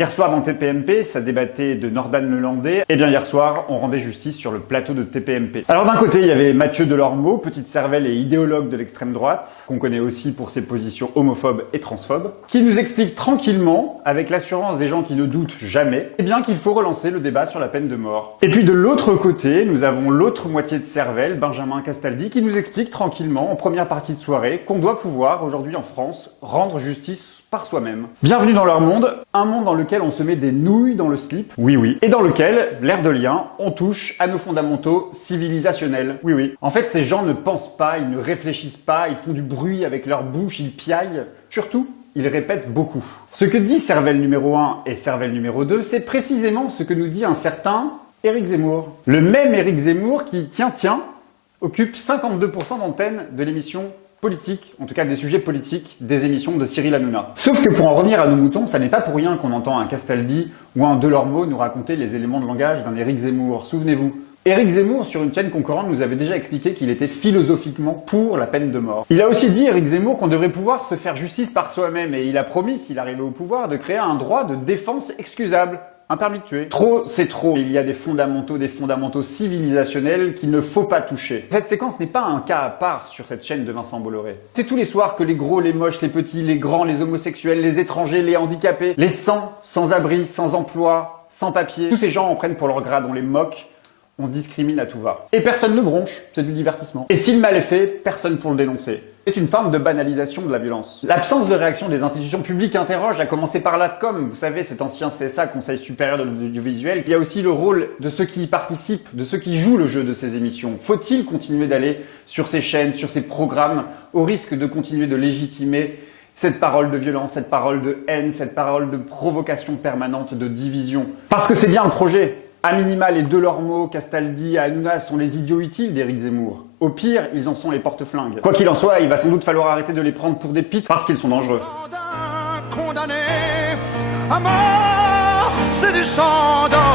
Hier soir dans TPMP, ça débattait de Nordan Lelandais. Et bien hier soir, on rendait justice sur le plateau de TPMP. Alors d'un côté, il y avait Mathieu Delormeau, petite cervelle et idéologue de l'extrême droite, qu'on connaît aussi pour ses positions homophobes et transphobes, qui nous explique tranquillement, avec l'assurance des gens qui ne doutent jamais, eh bien qu'il faut relancer le débat sur la peine de mort. Et puis de l'autre côté, nous avons l'autre moitié de cervelle, Benjamin Castaldi, qui nous explique tranquillement, en première partie de soirée, qu'on doit pouvoir, aujourd'hui en France, rendre justice par soi-même. Bienvenue dans leur monde, un monde dans lequel on se met des nouilles dans le slip, oui oui, et dans lequel, l'air de lien, on touche à nos fondamentaux civilisationnels, oui oui. En fait, ces gens ne pensent pas, ils ne réfléchissent pas, ils font du bruit avec leur bouche, ils piaillent, surtout, ils répètent beaucoup. Ce que dit cervelle numéro 1 et cervelle numéro 2, c'est précisément ce que nous dit un certain Éric Zemmour. Le même Éric Zemmour qui, tiens, occupe 52% d'antenne de l'émission politique, en tout cas des sujets politiques, des émissions de Cyril Hanouna. Sauf que pour en revenir à nos moutons, ça n'est pas pour rien qu'on entend un Castaldi ou un Delormeau nous raconter les éléments de langage d'un Éric Zemmour. Souvenez-vous, Éric Zemmour, sur une chaîne concurrente, nous avait déjà expliqué qu'il était philosophiquement pour la peine de mort. Il a aussi dit, Éric Zemmour, qu'on devrait pouvoir se faire justice par soi-même, et il a promis, s'il arrivait au pouvoir, de créer un droit de défense excusable. Un permis de tuer. Trop, c'est trop. Il y a des fondamentaux civilisationnels qu'il ne faut pas toucher. Cette séquence n'est pas un cas à part sur cette chaîne de Vincent Bolloré. C'est tous les soirs que les gros, les moches, les petits, les grands, les homosexuels, les étrangers, les handicapés, les sans-abri, sans emploi, sans papier, tous ces gens en prennent pour leur grade, on les moque, on discrimine à tout va. Et personne ne bronche, c'est du divertissement. Et si le mal est fait, personne pour le dénoncer. C'est une forme de banalisation de la violence. L'absence de réaction des institutions publiques interroge, à commencer par l'ADCOM, vous savez, cet ancien CSA, Conseil supérieur de l'audiovisuel. Il y a aussi le rôle de ceux qui y participent, de ceux qui jouent le jeu de ces émissions. Faut-il continuer d'aller sur ces chaînes, sur ces programmes, au risque de continuer de légitimer cette parole de violence, cette parole de haine, cette parole de provocation permanente, de division? Parce que c'est bien un projet. A minima, les Delormeau, Castaldi et Hanouna sont les idiots utiles d'Éric Zemmour. Au pire, ils en sont les porte-flingues. Quoi qu'il en soit, il va sans doute falloir arrêter de les prendre pour des pites parce qu'ils sont dangereux. Condamné à mort, c'est du sang d'or.